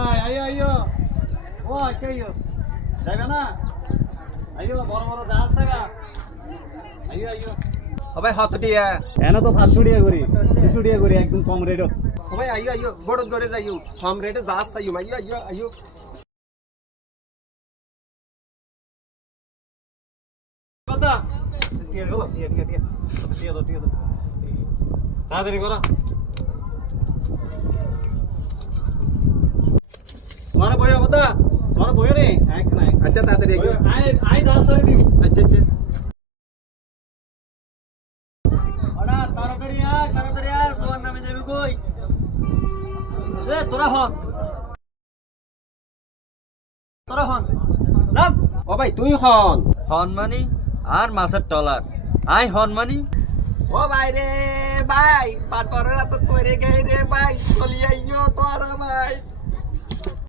ভাই আইও আইও ও কে আইও যাবে না? আইও বড় বড় জাহাজ থাকা। আইও আইও সবাই হত দিয়া। এনে তো পাঁচশো টাকা করি দুশো টাকা করি একদম কম রেটত সবাই আইও আইও বড় করে যাইও কম রেটে জাহাজ চাইও আইও আইও আইও কথা। তাড়াতাড়ি করো। তোমার বইও কথা? তোমার বইও নেই? আচ্ছা তাড়াতাড়ি আই আই দাস আচ্ছা আচ্ছা। ওরা তাড়াতাড়ি আয় তাড়াতাড়ি আয় সোয়ার নামে যাবি কই? এ তোরা হন। তোরা হন। নাম ও ভাই তুই হন। হন মানি আর মাছের টলার আই হন মানি। ও ভাই রে ভাই পাটপাড়া তো কইরে গাই রে ভাই চলি ভাই